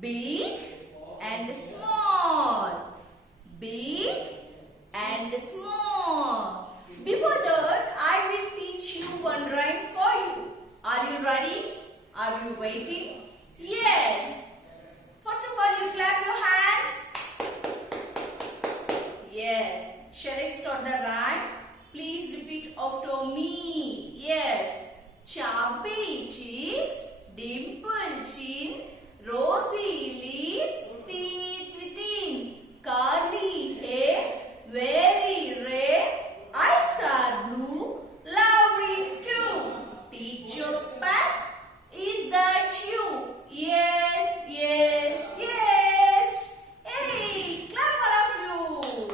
big and small. Big and small. Before that, I will teach you one rhyme for you. Are you ready? Are you waiting? Yes. First of all, you clap your hands. Yes. Shall I start the rhyme? Please repeat after me. Yes. Chubby cheeks, dimple chin, rosy lips, teeth within, curly hair, very red, eyes are blue, lovely too. Teacher's pet, is that you? Yes, yes, yes. Hey, clap all of you.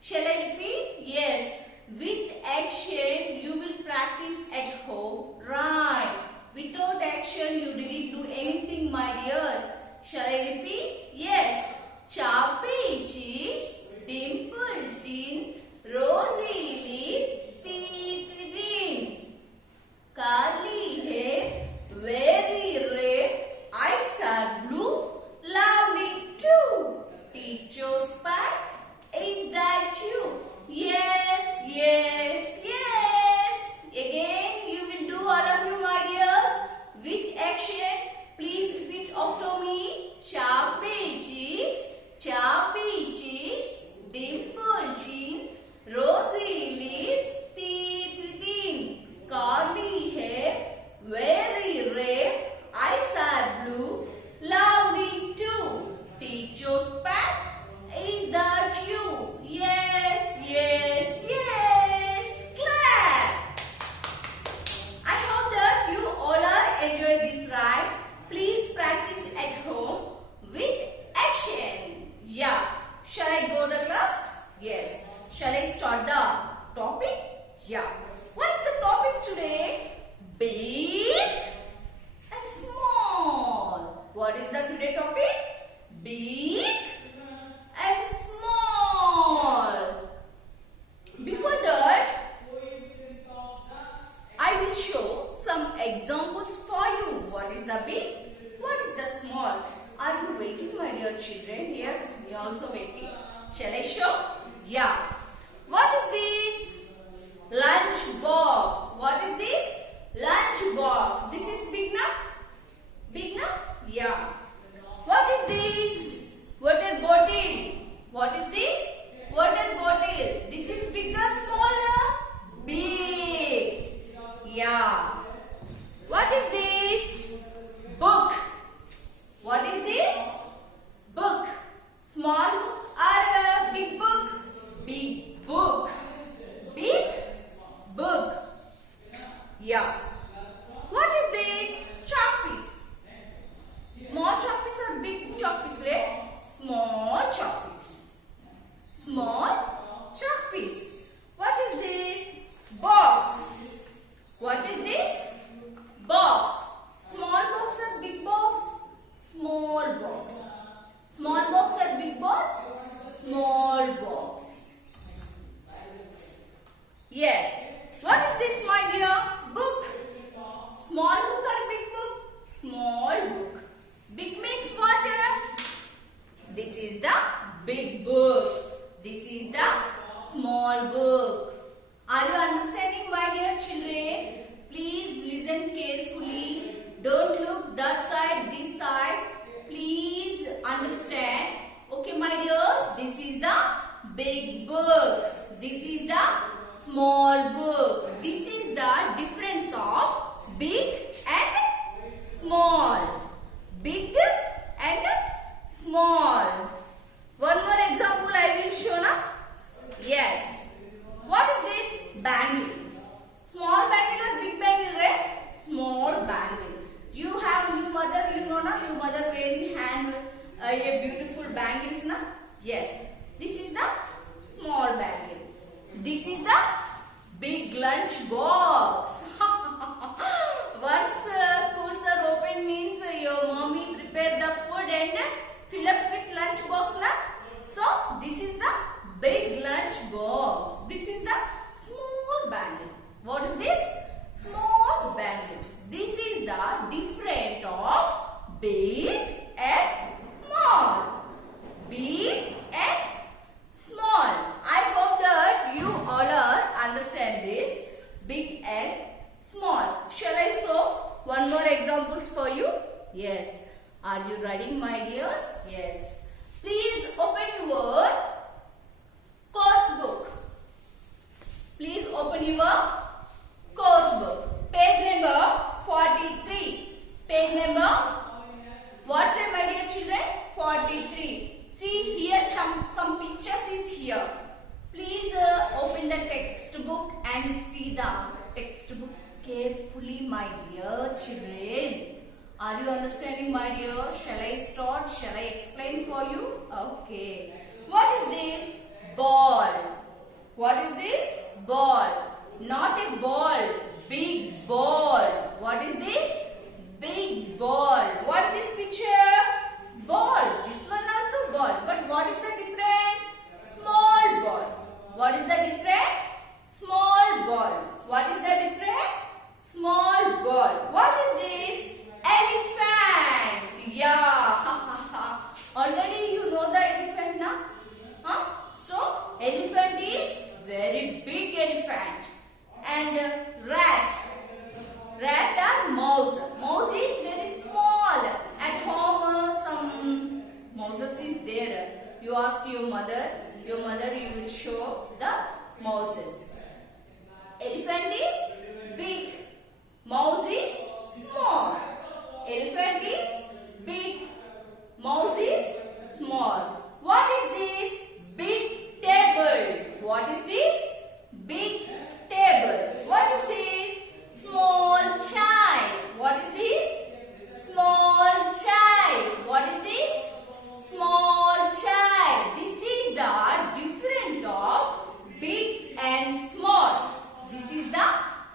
Shall I repeat? Yes. With action, you will practice at home. Right. Without action, you didn't do anything, my dears. Shall I repeat? Yes. Chubby cheeks, dimple chin, rosy lips, teeth within, curly hair, very red, eyes are blue, lovely too. Teacher's pet, is that you? Yes, yes, yes. Again, you will do all of you, my dears. With action, please repeat after me. Chubby cheeks, dimple chin, rosy lips, teeth within, curly hair, very red, eyes are blue, lovely too. Teacher's pet, is that you? Yes, yes, yes. Clap. I hope that you all are enjoying this rhyme. Please practice at home with action. Yeah. Shall I go to class? Yes. Shall I start the topic? Yeah. What is the topic today? Big and small. What is the today topic? Big and small. Before that, I will show some examples for you. What is the big? What is the small? Are you waiting, my dear children? Yes, we are also waiting. Shall I show? Yeah. What is this? Lunch box. What is this? Lunch box. This is big now? Big now? Yeah. What is this? Water bottle. What is this? Water bottle. This is bigger, smaller? Big. Yeah. What is this? Book. What is this? Book. Small book or a big book? Big book. Big book. Yeah. What is this? Chalk piece. Small chalk piece or big chalk piece, right? Small chalk piece. Small chalk piece. What is this? Box. What is this? Box. Small box or big box? Small box. Small box or big box? Small box. Yes. What is this, my dear? Book. Small book or big book? Small book. Big means what? This is the big book. This is the small book. Are you understanding, my dear children? Please listen carefully. Don't look that side, this side. Please understand. Okay, my dears, this is the big book. This is the small book. This is the difference of big and small. Big and small. One more example I will show now. Yes. What is this? Bangle. Small bangle or big bangle, right? Small bangle. You have your mother, you know now, your mother wearing hand a beautiful bangles now. Yes. This is the small bangle. This is the big lunch box. Once schools are open means your mommy prepare the food and fill up with lunch box na. So this is the big lunch box. This is the small bangle. What is this? Small bangle. This is the difference of big and Are you ready, my dears? Yes. Please open your course book. Please open your course book. Page number 43. Page number, what, my dear children? 43. See here some pictures is here. Please open the textbook and see the textbook carefully, my dear children. Are you understanding, my dear? Shall I start? Shall I explain for you? Okay. What is this? Ball. What is this? Ball. Not a ball. Big ball. What is this? Big ball. What is this picture? Ball. This one also ball. But what is the difference? Small ball. What is the difference? Small ball. What is the difference? Small ball. What is this? Elephant. Yeah. Already you know the elephant now? Huh? So, elephant is very big elephant. And rat. Rat or mouse. Mouse is very small. At home some mouses is there. You ask your mother you will show the mouses. Elephant is big. Mouse is small. Elephant is big. Mouse is small. What is this? Big table. What is this? Big table. What is this? Small child. What is this? Small child. What is this? Small child. This is the difference of big and small. This is the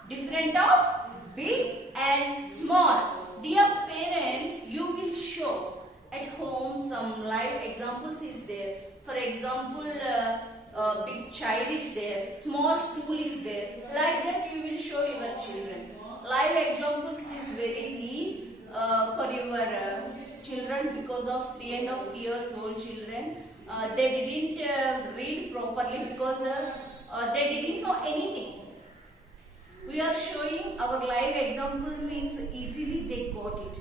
difference of big and small. Dear parents, you will show at home some live examples is there. For example, big child is there, small stool is there. Like that you will show your children. Live examples is very key for your children because of 3.5 years old children. They didn't read properly because they didn't know anything. We are showing our live example means easily they got it.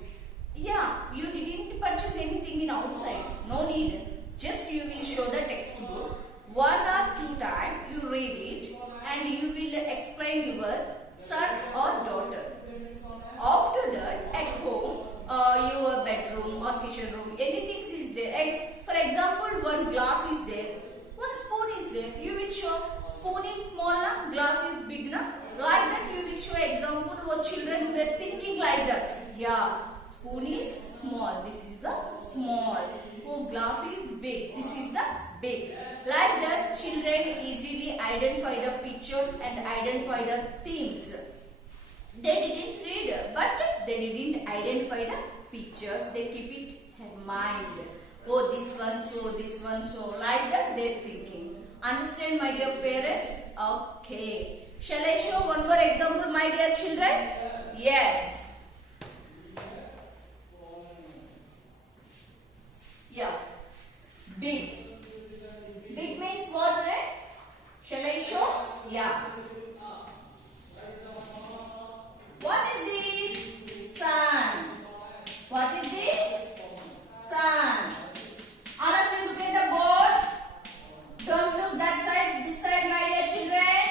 Yeah, you didn't purchase anything in outside. No need. Just you will show the textbook. 1 or 2 times you read it and you will explain your son or daughter. After that, at home, your bedroom or kitchen room, anything is there. And for example, one glass is there, one spoon is there. You will show spoon is small, na? Glass is big. Na? Like that you will show example what children were thinking like that. Yeah, spoon is small. This is the small. Oh, glass is big. This is the big. Like that children easily identify the pictures and identify the things. They didn't read but they didn't identify the pictures. They keep it in mind. Oh, this one so, this one so. Like that they're thinking. Understand, my dear parents? Okay. Shall I show one more example, my dear children? Yes. Yeah. Big. Big means what, right? Shall I show? Yeah. What is this? Sun. What is this? Sun. All of you look at the board. Don't look that side, this side, my dear children.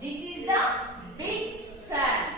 This is the big sun.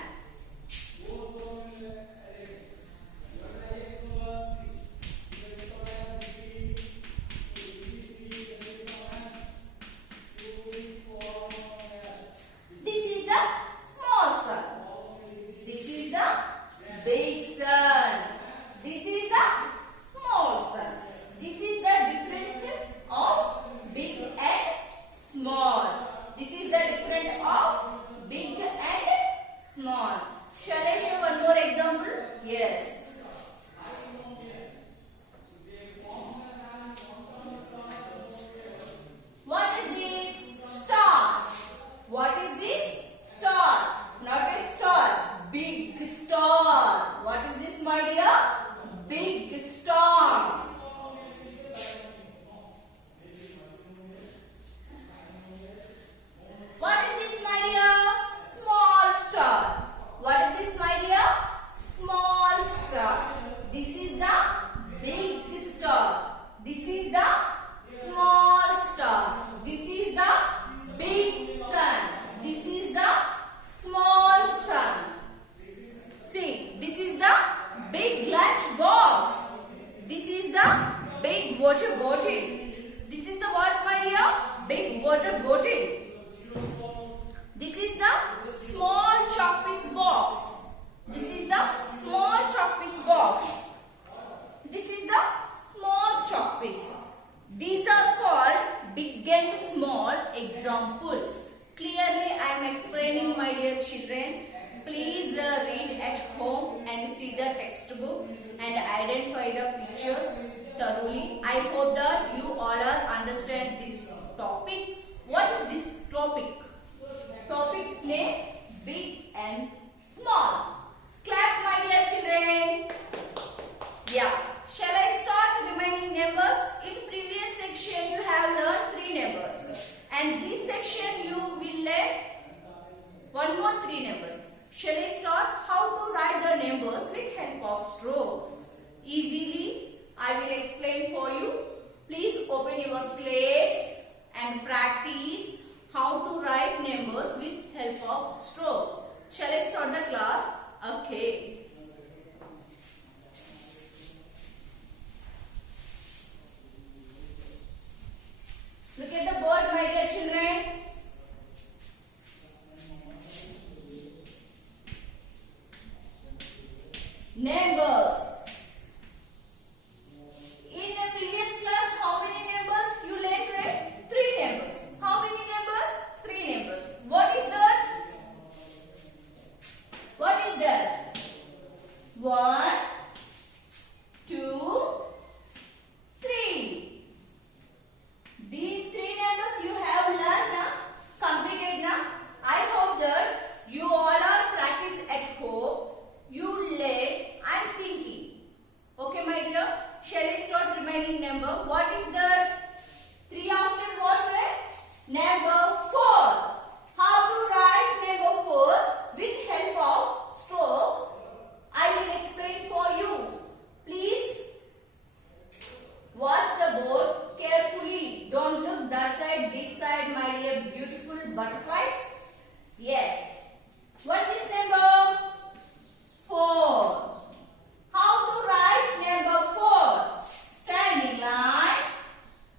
is the small star. This is the big sun. This is the small sun. See, this is the big lunch box. This is the big water bottle. This is the what, my dear? Big water bottle. This is the small chalk piece box. This is the small chalk piece box. This is the small chalk piece. These are called big and small examples. Clearly, I am explaining, my dear children. Please read at home and see the textbook and identify the pictures thoroughly. I hope that you all are understand this topic. What is this topic? Topic's name big and small. Clap, my dear children. Yeah. Shall I start remaining numbers? In previous section you have learned 3 numbers. And this section you will learn one more 3 numbers. Shall I start how to write the numbers with help of strokes? Easily I will explain for you. Please open your slates and practice how to write numbers with help of strokes. Shall I start the class? Okay. Look at the board, my dear children. Numbers. In the previous class, how many numbers you learned, right? 3 numbers. How many numbers? 3 numbers. What is that? What is that? 1, 2, 3. These 3 numbers you have learned now, completed now. I hope that you all are practice at home. You learn and thinking. Okay, my dear. Shall I start remaining number? What is that? 3 after what, right? Number 4. How to write number 4 with help of strokes? I will explain for you. Please watch the board carefully. Don't look that side, this side, my dear beautiful butterflies. Yes. What is this number? 4. How to write number 4? Standing line,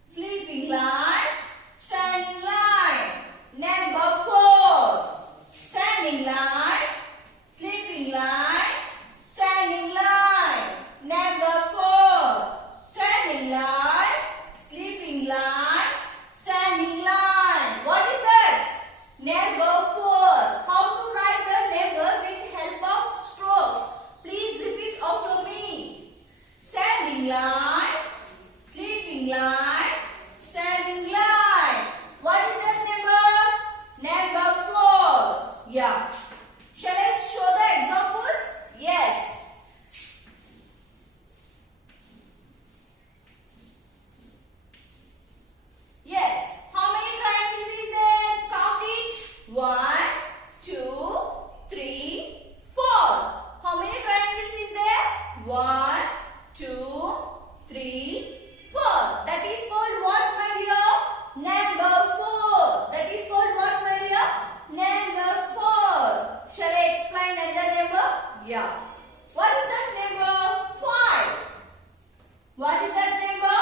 sleeping line, standing line. Number 4. Standing line, sleeping line, standing line. Number 4. Standing line, sleeping line, standing line. What is that? Number 4. How to write the number with help of strokes? Please repeat after me. Standing line, sleeping line, standing line. What is that number? Number 4. Yeah. Shall I show the examples? Yes. Yes. How many triangles is there? Count it. 1, 2, 3, 4. How many triangles is there? 1, 2, 3, 4. That is called what, my dear? Number 4. That is called what, my dear? Number 4. Shall I explain another number? Yeah. What is that number? 5. What is that number?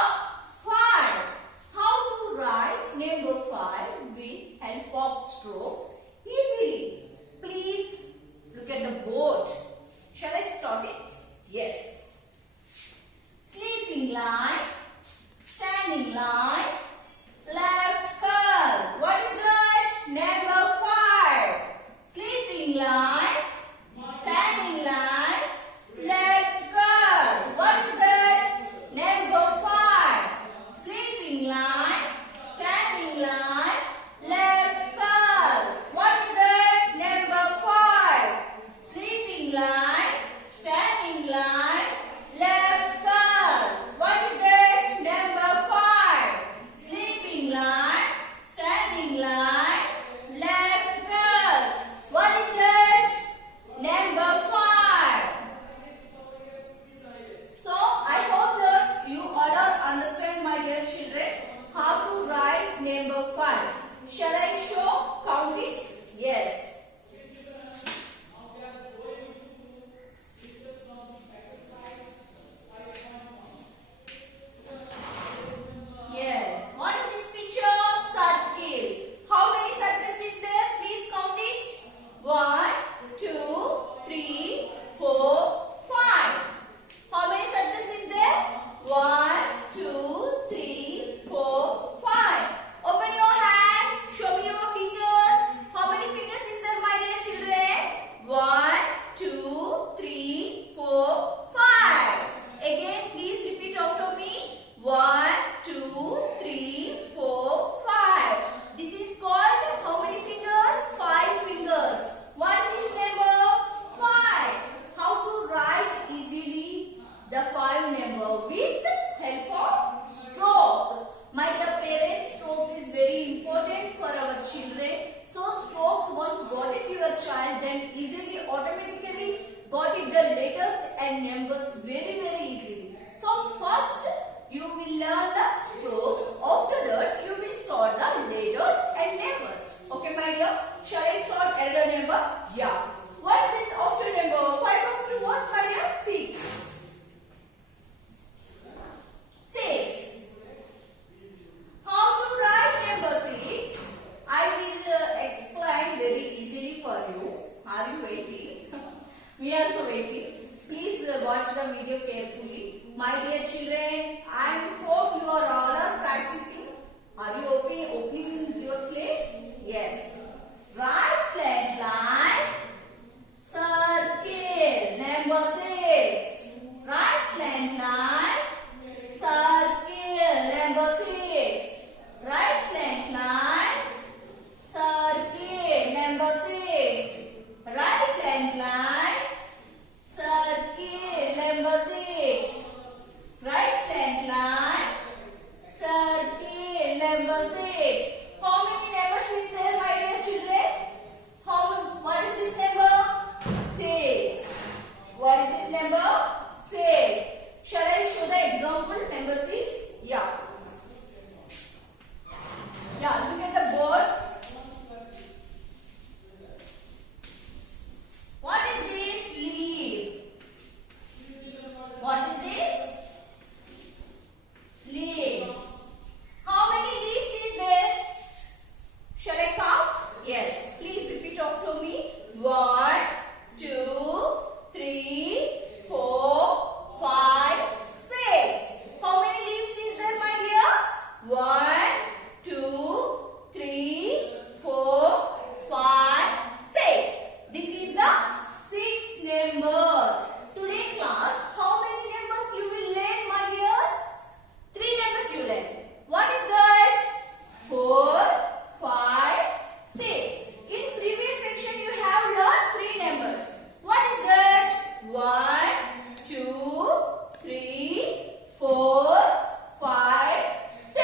5. How to write number 5 with help of strokes? Easily. Please look at the board. Shall I start it? Yes. Sleeping line, standing line, left curve. What is that? Number 5. Sleeping line, standing line, left curve. What is that? Number 5. Sleeping line, standing line, left curve. What is that? Number 5. Sleeping line, standing line, left curve. What is that? Number 5. number with help of strokes. My dear parents, strokes is very important for our children. So strokes, once got it your child, then easily, automatically got it the letters and numbers very easily. So first you will learn the strokes. After that you will start the letters and numbers. Okay my dear, shall I start another number? Yeah. What is this after number? 5 after what my dear? 6. 6. How to write number 6? I will explain very easily for you. Are you waiting? We are also waiting. Please watch the video carefully. My dear children, I hope you are all practicing. Are you opening your slates? Yes. Right slant line, circle, number 6. Right slant line, circle, number 6. Right slant line, circle, number 6. Right slant line, circle, number 6. Right slant line, circle, number 6. How many numbers is there, my dear children? What is this number? 6. What is this number? 6. Shall I show the example number 6? Yeah. Yeah, look at the board. What is this? Leaf. What is this? Leaf. How many leaves is there? Shall I count? Yes. Please repeat after me. 1, 2, 3, 4, 5, 6. How many leaves is there, my dear? 1, 2, 3, 4, 5, 6. This is the 6th number. Today class, how many numbers you will learn, my dears? 3 numbers you learn. What is that? 4, 5, 6. In previous section you have learned 3 numbers. What is that? 1, 2, 3, 4, 5, 6.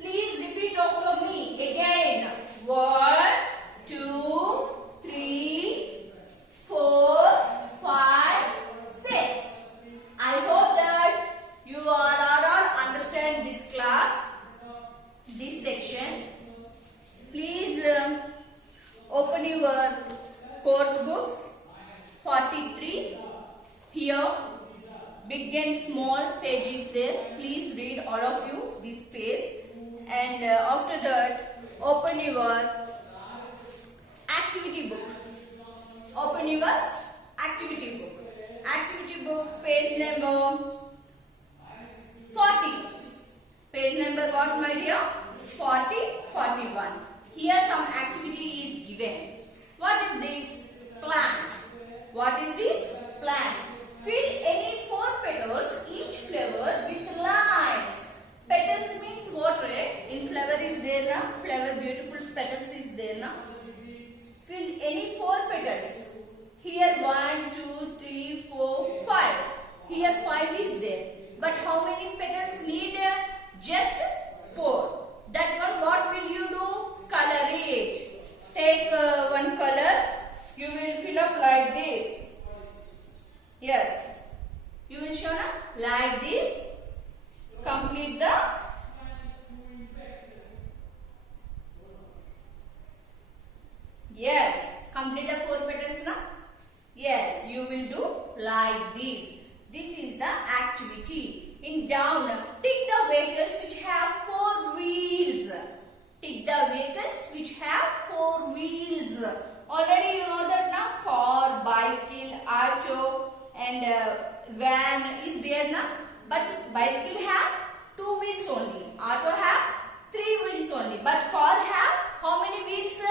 Please repeat after me again. 1, 2, 3, 4, 5, 6. I hope that you all understand this class, this section. Please open your course books 43. Here big and small page is there. Please read all of you this page, and after that open your activity book. Open your activity book. Activity book page number 40. Page number what, my dear? 40, 41. Here some activity is given. What is this? Plant. What is this? Plant. Fill any 4 petals, each flower with lines. Petals means what, right? In flower is there na? Flower beautiful petals is there na? Fill any 4 petals. Here 1, 2, 3, 4, 5. Here 5 is there. But how many petals need? Just 4. That one what will you do? Color it. Take one color. You will fill up like this. Yes. You will show like this. Complete the yes. Complete the 4 petals now. Yes, you will do like this. This is the activity. In down, tick the vehicles which have 4 wheels. Tick the vehicles which have 4 wheels. Already you know that now. Car, bicycle, auto and van is there now. But bicycle have 2 wheels only. Auto have 3 wheels only. But car have how many wheels?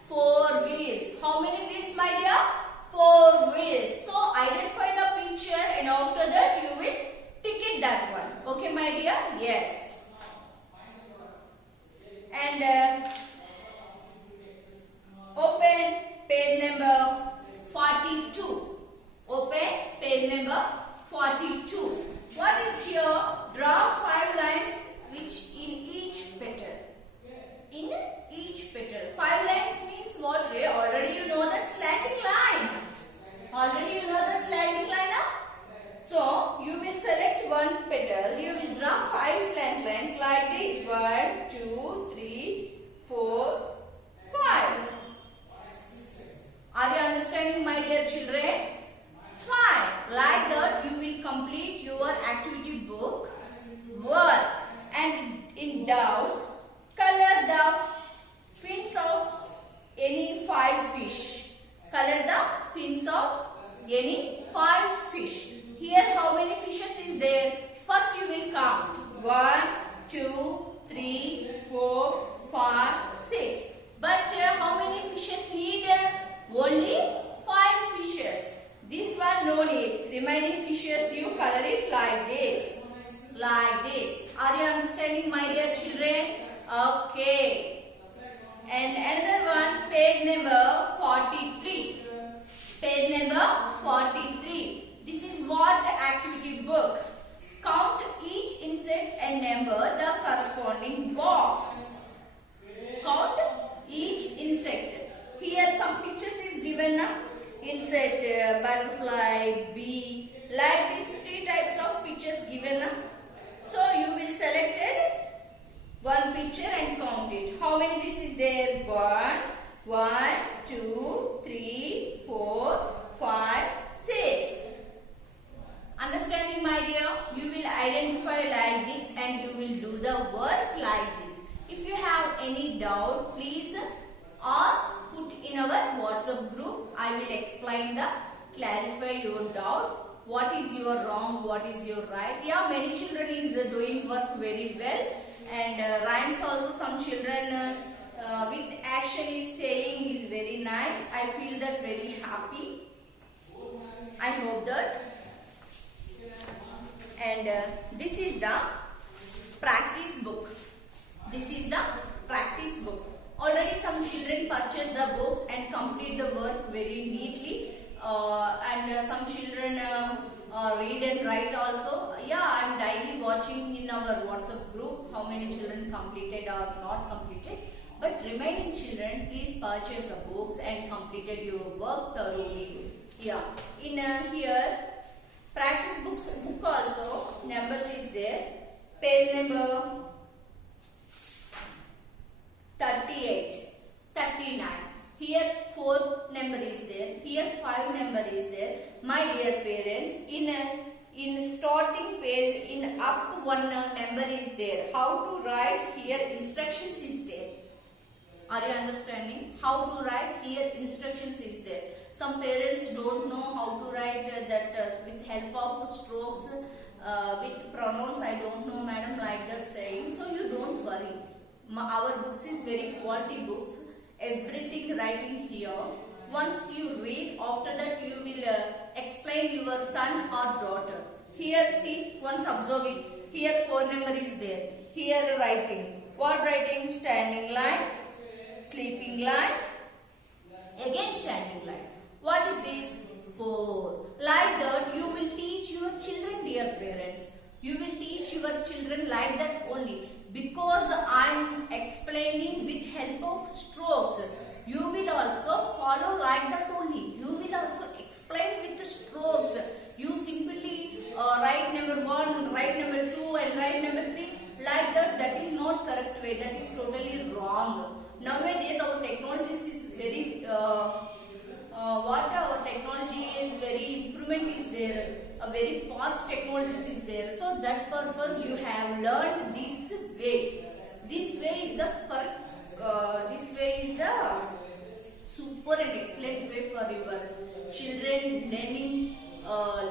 4 wheels. How many wheels, my dear? 4 wheels. So identify the picture and after that you will tick it that one. Okay, my dear? Yes. And open page number 42. Open page number 42. What is one petal, you will draw 5 slant lines like this. 1, 2, 3, 4, 5. Are you understanding, my dear children? Fine. Like that, you will complete your activity book work. And in down, color the fins of any 5 fish. Color the fins of any 5 fish. Here, how many fishes is there? First, you will count 1, 2, 3, 4, 5, 6. But how many fishes need? Only 5 fishes. This one no need. Remaining fishes you color it like this. Like this. Are you understanding, my dear children? Okay. And another one, page number 43. Page number 43. This is what activity book. Count each insect and number the corresponding box. Count each insect. Here some pictures is given. Insect, butterfly, bee. Like these 3 types of pictures given. So you will select one picture and count it. How many this is there? 1, 2, 3, 4, 5, 6. Understanding, my dear? You will identify like this and you will do the work like this. If you have any doubt, please put in our WhatsApp group. I will explain clarify your doubt. What is your wrong, what is your right. Yeah, many children is doing work very well. And rhymes also some children with action is saying is very nice. I feel that very happy. I hope that. And this is the practice book. This is the practice book. Already some children purchase the books and complete the work very neatly. And some children read and write also. Yeah, I am daily watching in our WhatsApp group how many children completed or not completed. But remaining children, please purchase the books and completed your work thoroughly. Yeah, in here practice book also numbers is there. Page number 38, 39. Here 4 number is there. Here 5 number is there. My dear parents, in starting page, in up 1 number is there. How to write? Here instructions is there. Are you understanding? How to write? Here instructions is there. Some parents don't know how to write that with help of strokes, with pronouns. I don't know, madam, like that saying. So you don't worry. Our books is very quality books. Everything writing here. Once you read, after that you will explain your son or daughter. Here see, once observe it. Here 4 number is there. Here writing. What writing? Standing line, sleeping line, again standing line. What is this? 4. Like that you will teach your children, dear parents. You will teach your children like that only. Because I am explaining with help of strokes, you will also follow like that only. You will also explain with the strokes. You simply write number 1, write number 2 and write number 3 like that. That is not correct way. That is totally wrong. Nowadays our technology is very, our technology is very improvement is there. A very fast technology is there. So that purpose you have learned this way. This way is the super and excellent way for your children learning,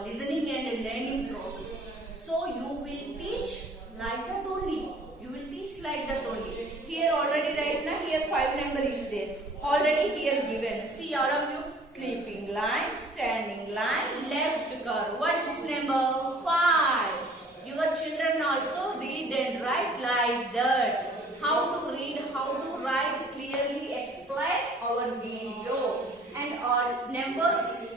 listening and learning process. So you will teach like that only. You will teach like that only. Here already right now here 5 number is there. Already here given. See all of you. Sleeping line, standing line, left curve. What is this number? 5. Your children also read and write like that. How to read, how to write, clearly explain our video. And all numbers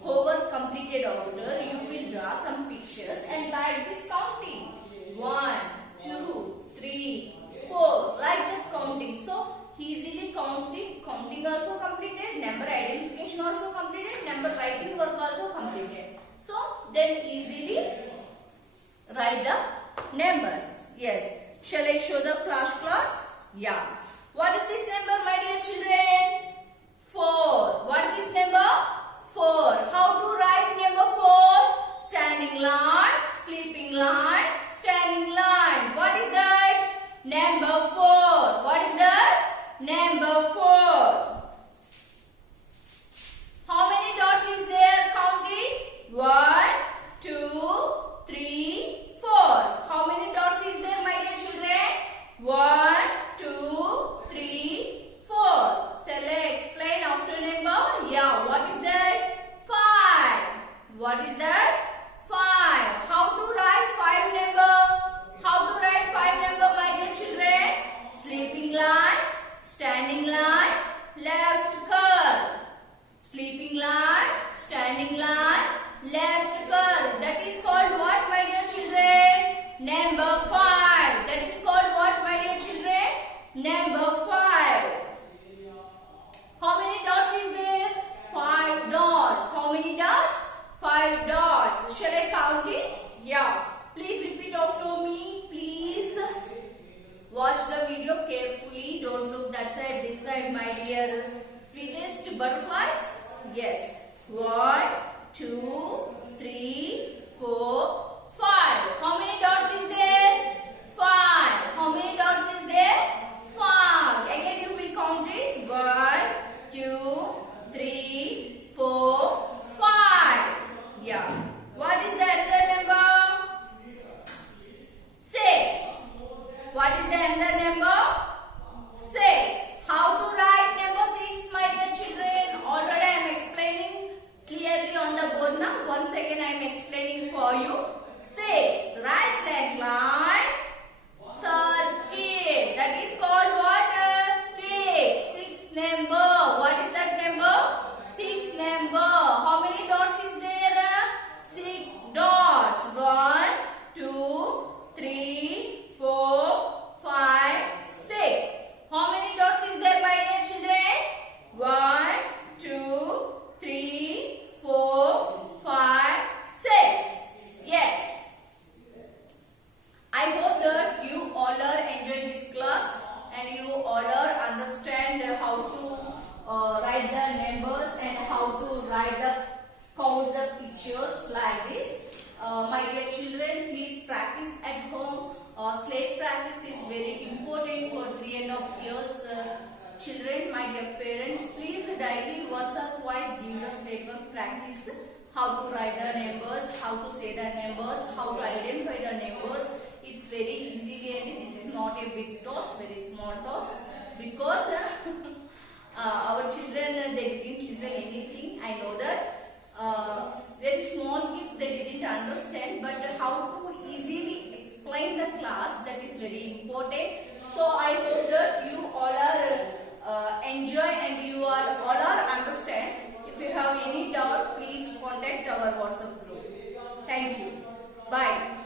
homework completed after, you will draw some pictures and like this counting. 1, 2, 3, 4. Like that counting. So easily counting also completed, number identification also completed, number writing work also completed. So then easily numbers. Yes. Shall I show the flashcards? Yeah. What is this number, my dear children? 4. What is this number? 4. How to write number 4? Standing line, sleeping line, standing line. What is that? Number 4. What is that? Number 4. How many dots is there? Count it. 1, 2, 3, 4. How many dots is there, my dear children? 1, 2, 3, 4. Shall I explain after number? Yeah. What is that? 5. What is that? 5. How to write 5 number? How to write 5 number, my dear children? Sleeping line, standing line, left curve. Sleeping line, standing line, left curve. That is called what, my dear children? Number 5. That is called what, my dear children? Number 5. How many dots is there? 5 dots. How many dots? 5 dots. Shall I count it? Yeah. Please repeat after me. Please watch the video carefully. Don't look that side, this side, my dear sweetest butterflies. Yes. 1, 2, 3, 4, 5. How many dots is there? 5. How many dots is there? 5. Again you will count it. 1, 2, 3, 4, 5. Yeah. What is the other number? 6. What is the other number? 6. How to write number 6, my dear children? Already I am explaining clearly on the board now. Once again I am explaining for you. 6. Right straight line, circle. That is called what? 6. 6 number. What is that number? 6 number. How many dots is there? 6 dots. 1, 2, 3, 4, 5, 6. How many dots is there, my dear children? 1, 2, 3, 4, 5, 6. Yes. I hope that you all are enjoying this class and you all are understand how to write the numbers and how to count the pictures like this. My dear children, please practice at home. Slate practice is very important for 3.5 years. Children, my dear parents, please daily once or twice give the slate work practice. How to write the numbers, how to say the numbers, how to identify the numbers. It's very easy and this is not a big task, very small task. Because our children, they didn't listen anything. I know that. Very small kids, they didn't understand. But how to easily explain the class, that is very important. So I hope that you all are enjoy and you are all are understand. If you have any doubt, please contact our WhatsApp group. Thank you. Bye.